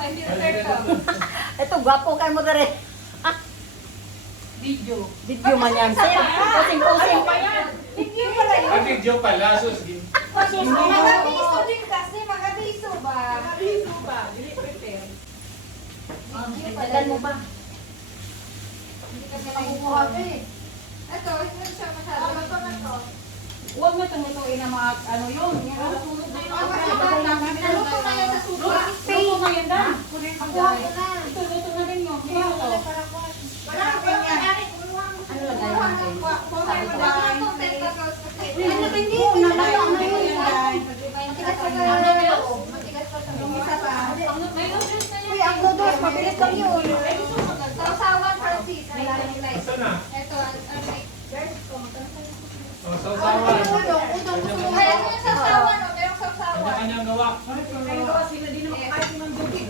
may filter ka. Ito, gwapo kayo mo dere. Video. Video man yan. Using. Video pala yun. Ang video pala, sus. Mga piso din kasi, mga piso ba? Mga piso ba? Dili prepare. Tagal mo ba? Hindi kasi nakukuha ka eh. Ito, hindi siya masyado. Ito na to. Huwag mo itong lutuin na mga ano yun. Sunog na yun. Naluto na yun sa sunog. Luto na yun na. Nakuha ko na. Ito, luto na rin yun. Kaya wala para ko. Wala ka pa nga. Ano lagay natin? Ano ba hindi? Matigas pa sa loob. Matigas pa sa loob. Isa pa. Uy, ang noodles, mabilis lang yun. Sausawan, Francis. Asa na? Ito, O, sausawan. udong. Ay, ano yung sausawan? Merong sausawan. Kanya-kanyang gawa. Kaya gawa sila, di naman kahit ng dugi.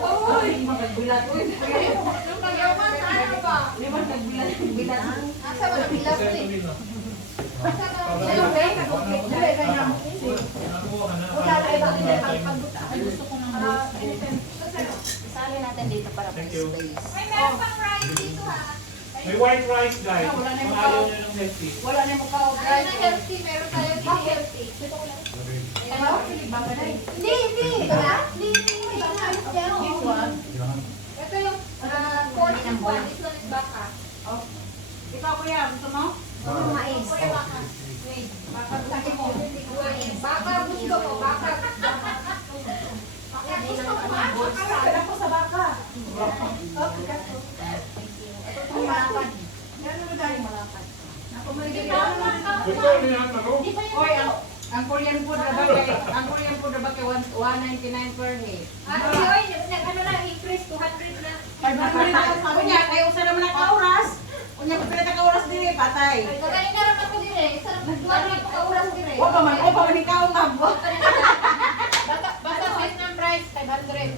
Uy! Magagbilat. Yung pag-yaman, ano ba? Di ba nagbilat? Asa wala bilas Ito eh. din, no? Asa na yung day? Nag-complete na. Nakuha ka na. Wala na iba din. Gusto ko ng Isali natin dito para may Thank you. space. May meron pang rice dito ha. May white rice, guys. Wala na yung Kung ayaw nyo ng healthy. Wala na mo ka. Ay, na healthy. Meron tayo hindi healthy. Hindi. Wala? Hindi. Ito yung pork and one. This one is baka. Ikaw kuya, gusto mo? Mais. Kuya baka. Wait. Baka gusto mo. Baka gusto mo. Baka. Baka gusto mo ba? Kaya ko sa baka. Ang malapad. Yan mo dahil malapad. Gusto nyo yan, ano? Oy, ang Korean food na ba kay 199 per head. Ano na, increase 200 na. 500 na sabi niya, kay usa naman ang kauras. Unya ko pila ka oras dili patay. Kagaling na naman ko din eh. Sarap nagduwa rin. Kauras din eh. Wa pa man ay pa man ikaw nga. Basta size ng price, 500.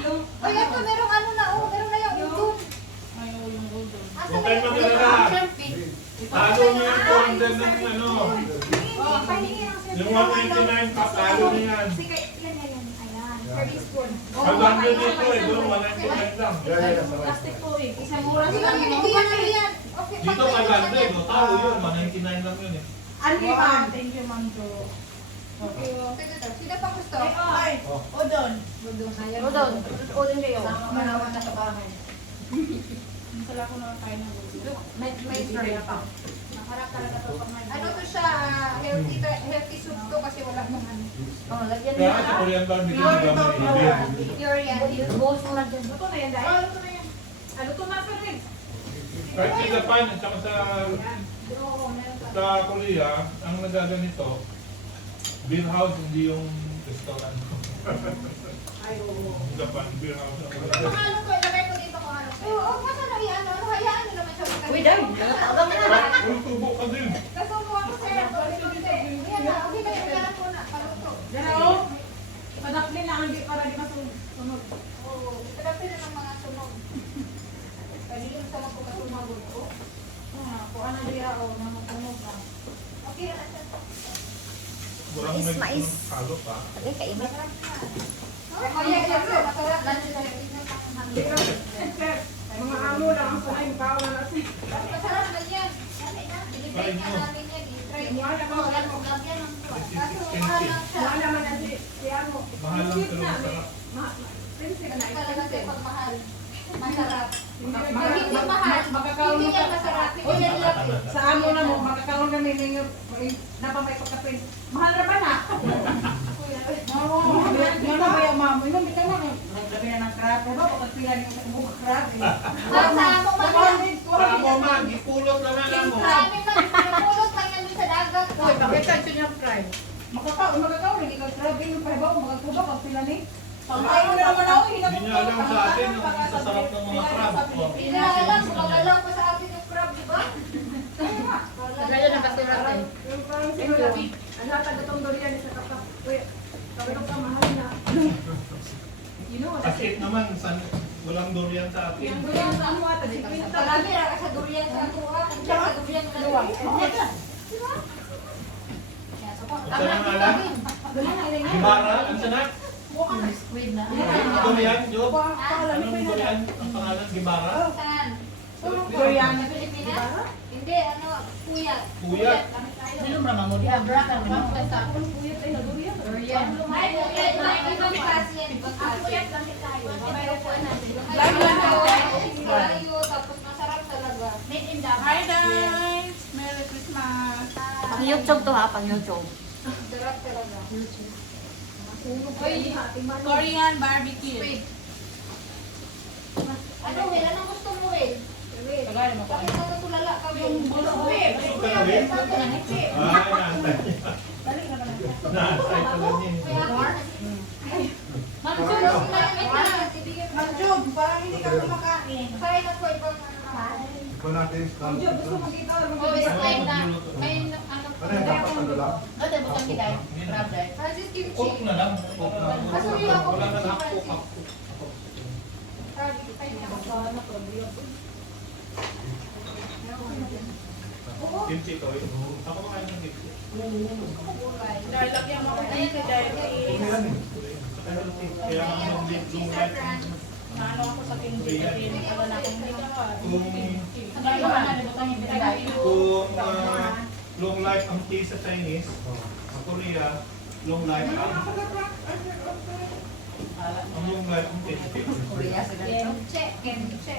Yung Ay, ito, merong ano na, oh. Meron na yung udon. ayo yung golden. Asa Huwag na kayo yung mag-alala. Talo nyo yung order ng ano. Yung 199 pa, talo nyo yan. Sige, yan na yan. Ayan. Service spoon. Ang ganda dito eh, doon 199 lang. Plastic to eh. Isang oras Hindi lang yan, mo. hindi yan, hindi yan. Okay, Dito kaganda eh, no? Talo yun, 199 lang yun eh. Ani ma'am, thank you ma'am Jo. Okay, sino pang gusto? Ay, odon. Rodon. Rodon kayo. Manawan na sa bahay. Sala ko na kain ng golden. May story na pa. Nakarap talaga to pag may. Ano to siya, healthy soup to kasi wala mong ano. Oh, lagyan Kaya mo sa na. Korean barbecue, hindi kami ibig. Pure yan. Buhos mo lang dyan. Luto na yan dahil. Luto na yan. Luto na pa rin. Kahit sa Japan at saka sa Korea, ang nagaganito, beer house, hindi yung restaurant. Ay, oo. Japan, beer house. Kung ano to, ilagay ko dito kung ano. Oo, kasi ano, ano, hayaan nyo naman siya. Uy, dahil. Agam mo na. Uy, tubo ka din. Kasubo ako sir. Ayan na, okay na yung kailan ko na. Paluto. Yan o. Padakli lang hindi para di masunog. Oo, itadapi na ng mga sunog. Kasi yung sa mga kumasunog ko. Kung ano diya o namatunog ka. Okay na siya. Walang Mais, may mais. halo pa. Tagay, kainit. Oh, yeah, siyempre, masarap. Lunch na Mga amo lang ang sanay mukha na natin. masarap na yan. Binibake nga namin yan. I-try niya. Kaso mahal lang siya. Mahal naman na si amo. Mahal lang pero masarap. Prince ka Ganun na. talaga siya pag mahal. Masarap. Pag Makakaon hindi mahal, hindi yan masarap. Hindi yan laki. Sa amo na mo, makakaon na may ninyo, napamay pagkapin. Mahal na ba na? Oo, yan na ba yung mamo? Yung bitaw na. Naglabi na ng crab. Diba? Pagpila niyo sa buong crab. Sa amo man yan. Tamo man, ipulot naman lang mo. Sa amin man, pinupulot lang yan sa dagat. Uy, bakit ka siya niyang fry? Makakaon, hindi ka crab. Yung pahibaw, magkakubak, ang pila ni. Pangkain mo na naman ako, Hindi niya alam sa atin ang sasarap ng mga crab. Oh. Hindi na alam, kumagalaw pa sa atin yung crab, di ba? Gaya ng basura tayo. Yung parang simula. Ang lahat ng itong durian sa kapap. Uy, kapag ka mahal na. You know, As if naman, walang durian sa atin. yung durian sa amo ata, si Quinta. Palagi na sa durian sa kuha, kung siya sa durian na luwag. Di ba? At sa mga alam, Ganun ang Gibara, ano na? Squid na. Durian, Job? Anong durian? Ang pangalan, Gibara? Saan? Korean. Sa Pilipinas? Hindi, ano, puyat. Puyat. Minum naman mo diya. Brakan naman. Durian. Ay, puyat lang. Ibang klase yan. Ibang klase. Live lang Malayo, tapos masarap talaga. Hi guys! Merry Christmas! Pang YouTube to ha, pang YouTube. Sarap talaga. Korean barbecue. Ano, Will? Anong gusto mo, Will? Will. Tagalog mo ko. Bakit natutulala ka, Will? Gusto ka na, Will? Naantay niya. Naantay pala niya. Mag-job, parang hindi ka kumakain. Kain ako ibang ano naman. Mag-job, gusto mo dito. Oh, is like na. May ano po. Ate, butang kita. Crab dahil. Francis kimchi. Cook na lang. Cook na lang. Kasuyo ako. Wala na lang cook. Kimchi ko. Ako makain ng kimchi. Lalagyan mo ko dito dahil Kaya nga yung light. naano ako sa Korean. Wala na akong dito. Kung long life ang tea sa Chinese, sa Korea, long life ang long life ang tea. Korea sa ganito. Kimchi.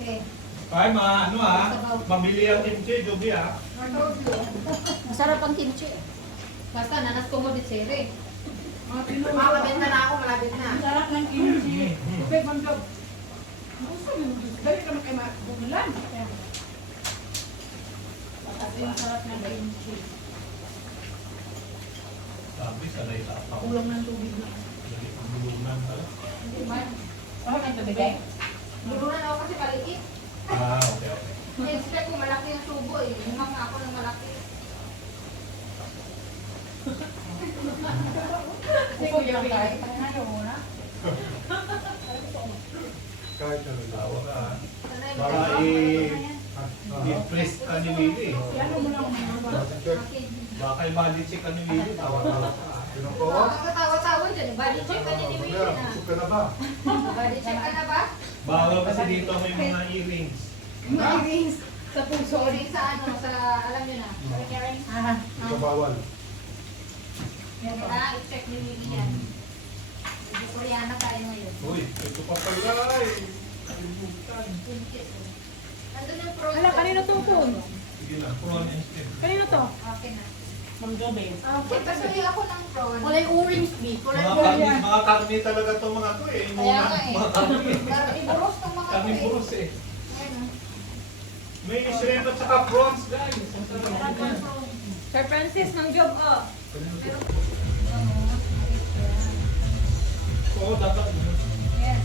Okay. Ay, ano mabili ang kimchi, Joby Masarap ang kimchi. Basta nanas ko mo di sere. Makabenta na ako, malapit na. Sarap ng kimchi. Okay, mag-job. Gusto mo, dali ka na kayo bumulan. Sarap ng kimchi. Sabi, sanay sa ako. Ulang ng tubig na. Dali ang bulunan pala. Ano ang tubig eh? Bulunan ako kasi maliit. Okay. Na-expect ko malaki yung tubo eh. Umang ako ng malaki. Sige, yung kahit. Kahit ano lang. Tawa ka. Sanay Para i-press ka ni Willie. Baka i-body check ka ni Willie. Tawa-tawa ka. Pinakawa? Nakakatawa-tawa dyan. Body check ka niya ni Willie Kuya, na. busog ka na ba? Body check ka na ba? Bawal kasi dito may mga earrings. Sa puso. Sorry sa ano, sa alam niyo na. Hindi ka bawal. Yan na, i-check ni Willie yan. Hindi Koreana tayo ngayon. Uy, ito pa pala eh. Kalimutan. Nandun yung pro. Hala, kanino to phone? Sige na, prawn instead. Kanino to? Okay na. Mag-job eh. Okay, pasuyo ako ng prawn. Kulay orange beef. Kulay Mga karni talaga itong mga to eh. Kaya nga eh. Mga karni. Pero iburos ng mga Karni to eh. burros eh. Ayun, May shrimp at saka prawns guys. Ang sarap. Sir Francis, ng job oh. Oo, dapat. Yes.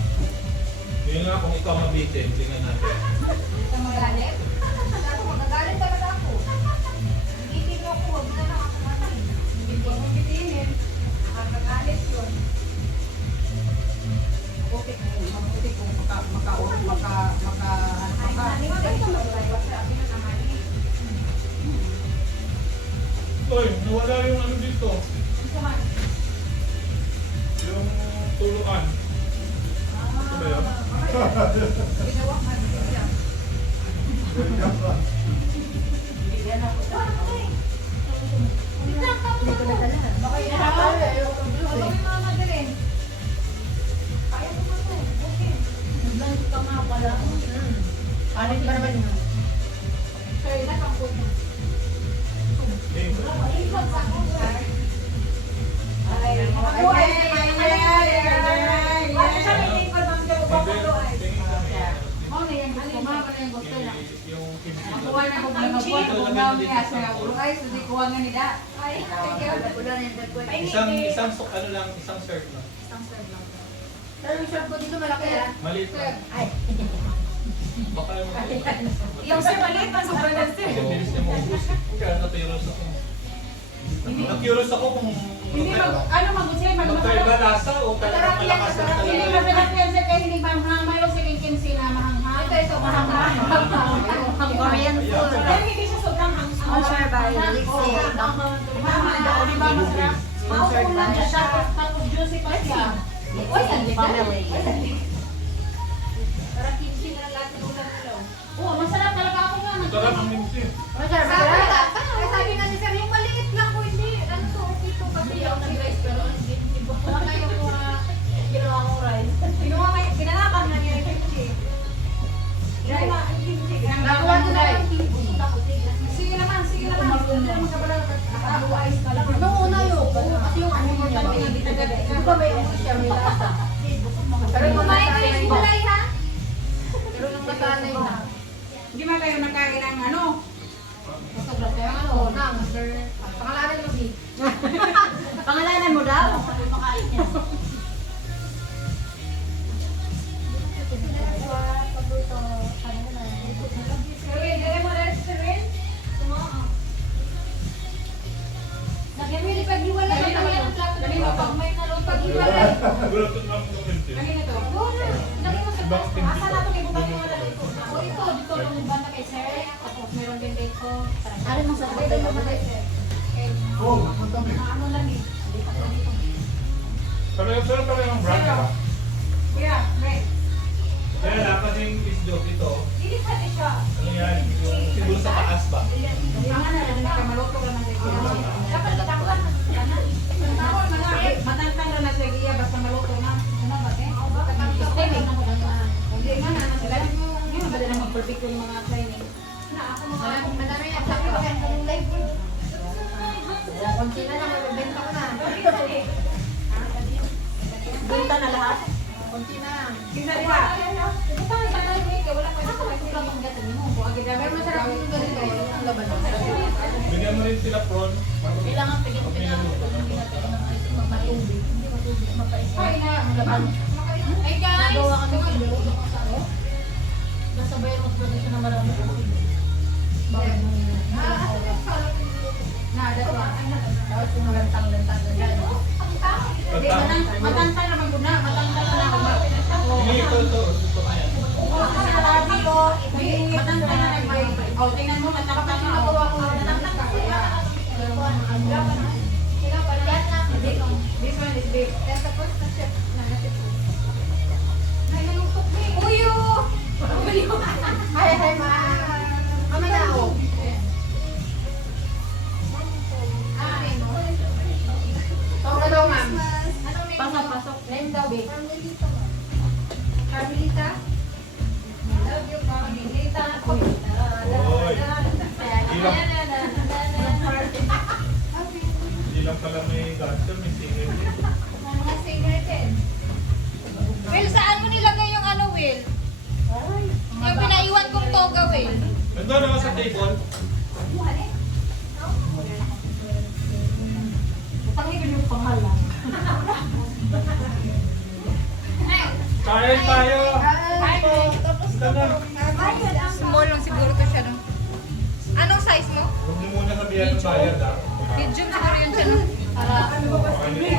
Yun nga kung ikaw mabitin, tingnan natin. Ikaw magalit? Ako magagalit talaga ako. Gigitin mo ako, huwag na lang ako manin. Hindi ko mo bitinin. Nakakagalit yun. Okay kung maka Ay, maganda mo. Sabi na naman eh. Uy, nawala yung ano dito. Yung tuluan. Ito ba yun? Ginawa ka din siya. Baka yun na ako. Baka may mga madaling. Kaya mo ba ito? Okay. Blanco ka nga pala. Ano ba naman yun? Kaya na kang puno. Eh, yung kimchi. Kuha na kung nagbubugaw niya sa ulo ay susi kuha nga nila. Isang ano lang, isang serve lang. Pero yung short ko dito malaki ah. Maliit lang. Baka yung Yung sir maliit pa sa Francis. bilis niya maubos. Kaya na-curious ako. Na-curious ako kung Hindi mag-usay magkaiba lasa o talagang malakas na Hindi talaga. masarap yan sir kaya hindi manghang. Mayroon sa kinsin na mahanghang. Ito mahanghang. Korean food. Pero hindi siya sobrang hangsa. Sponsor by Lipstick. Di ba masarap? Mauulan siya siya, tapos juicy pa siya. Family. Parang kimchi na lahat ng ulam nila. Oo, masarap talaga ako nga. Sarap ang minsi. Sabi nga ni Sir, yung maliit lang po, hindi. Ano to, okay to. Kasi Hindi ako nag-rice pero hindi ba ko na yung mga ginawa kong rice. ginagawa na niya yung kimchi. Ginagawa ang kimchi. Nagawa ko na yung kimchi. Sige naman, sige naman. Hindi naman ka pala nakabuwais ka lang. Noong una yun, kasi yung ano niya ba? Di ba may ano siya, may lasa. Pero kumain ka rin si Balay, ha? Pero nung nasanay na, Hindi man kayo nakain ng ano? sobrang kaya ano, nang, pangalanan mo di. Pangalanan mo daw? Sabi makain niya. Sirin, dali mo rin, Sirin. Lagyan mo yung paghiwalay. Dali naman yun. Dali mo to. May nalong paghiwalay. Gulat ko naman ng minsi. Kanina to. Lagyan mo sa Ibang plastic. kimchi Asa to. na ito? May bubay yung wala dito. Ako ito, dito lang yung banda kay Sir. Tapos meron din dito. Ano mo sa kapatid mo ba? Oh, matami. Ano lang eh. Pareho brand, di ba? Kuya, May. Kaya lang kasi yung isdok ito, Hindi pa din siya. ano yan, yung siguro sa taas ba? Tama na, nakamaluto ka ng legiya. Dapat dapat Matantang na sa legiya, basta maluto na. ano ba te? Hindi nga na, sila. Hindi mo ba din na mag-perfecto yung mga training? Na ako mga madami yan sa akin ng live. Konti na lang, mabibenta ko na. Benta na lahat. Konti na lang. Kisa di ba? Pero masarap yung ganito, yung laban ng Bigyan mo rin sila prawn. kailangan pigit-pigit hindi na pwede ng ice cream matubig. Hindi matubig, mapais na. Ang laban. Hey guys! Nagawa kami ng luto ng saro. Nasabayan mo sa siya na marami tubig. Bakit mo yun? Na, that's why. Tapos yung lantang-lantang na dyan. Hindi, matantang naman ko na. Matantang na ako. Hindi, ito. Matantang na nagmay. Oh, tingnan mo, matantang na ako. This one is big. Uyo! Hi, ma. Kami na ako. Tawag daw, ma'am. Pasok, pasok. Name daw, babe. Carmelita? Love you, Carmelita. Oy. Hindi lang pala may dancer, may singer. Mga singer din. Will, saan mo nilagay yung ano, Will? Yung pinaiwan kong toga, Will. Nandun naman sa table. Pangigil yung pangalan. Kain tayo! Ito na. Small lang siguro to siya, no? Anong size mo? Huwag mo muna sabihan ng bayad, ha? Medium siguro yun siya, no? Okay,